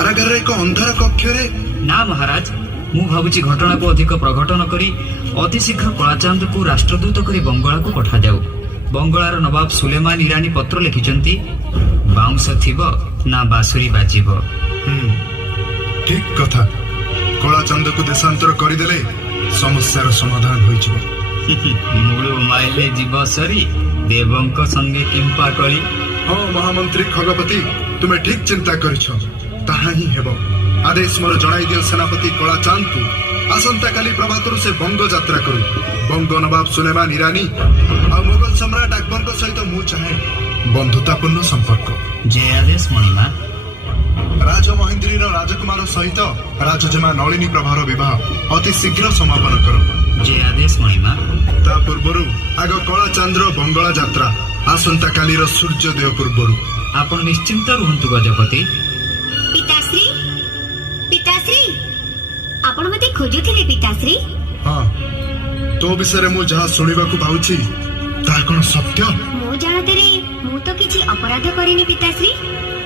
कारागार एक अंधार कक्षरे ना महाराज मु भावुची घटना को अधिक प्रघटन करी अति शीघ्र कलाचांद को राष्ट्रदूत करी बंगला को पठा जाऊ। बंगलार नवाब सुलेमान ईरानी पत्र लिखिचंती बाउंस थिब ना बासुरी बाजिब। ठीक कथा कलाचंद को देशांतर करदेले समस्यार समाधान हो मूल माइले जीव सरी देवंक संगे किंपा कली। हाँ महामंत्री खगपति तुम्हें ठीक चिंता करिछ ताहा ही हेबो। आदेश मोर जणाई दियो सेनापति कलाचांद को आसंता काली प्रभातरु से बंग यात्रा करू। बंग नवाब सुलेमान ईरानी आ मुगल सम्राट अकबर को सहित मु चाहे बंधुतापूर्ण संपर्क। जय आदेश मणिमा। राजमहेंद्री राजकुमार सहित राजजेमा नलिनी प्रभार विवाह अति शीघ्र समापन करो। जय आदेश मणिमा। ता पूर्वरु आग कलाचांद्र बंगला यात्रा आसंता कालीर सूर्योदय पूर्वरु। आपण निश्चिंत रुहंतु गजपति। पिताश्री पिताश्री आपण मते खोजुथिले पिताश्री। हाँ तो विषय मु जहा सुनिबाकु पाउछि ता कोन सत्य? मो जानतरे मु तो किछि अपराध करिनी पिताश्री।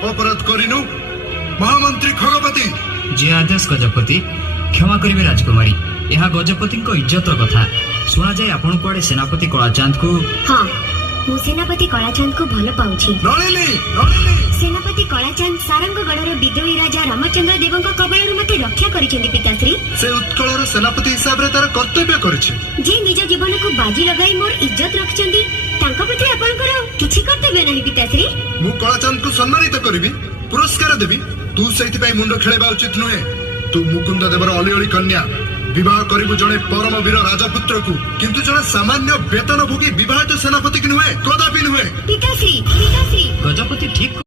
अपराध करिनु महामंत्री खगपति। जय आदेश गजपति। क्षमा करिवे राजकुमारी यहाँ गजपति इज्जतर कथा शुणा जाए आपण कुआडे सेनापति कलाचांद को। हाँ मु सेनापति कलाचांद को भल पाउछि। नलिनी नलिनी सेनापति कलाचांद सारंगगढ़र विद्रोही राजा रामचंद्र देवଙ୍କ कबळରୁ मते रक्षा करिसेंती पिताश्री। से उत्कलर सेनापति हिसाब रे तार कर्तव्य करिछि। जे निज जीवन को बाजी लगाई मोर इज्जत रखचंती तांका प्रति आपनकर किछि कर्तव्य नाही पिताश्री। मु कलाचांद को सम्मानित करिबि पुरस्कार देबि। तू सेति पई मुंड खेलेबा उचित नुहे। तू मुकुंद देवर अलिअली कन्या विवाह करिबु जणे परम वीर राजपुत्र को किंतु जणे सामान्य वेतन भोगी विवाहित सेनापति की नुहे कदापि नुहे। पिताश्री पिताश्री गजपति ठीक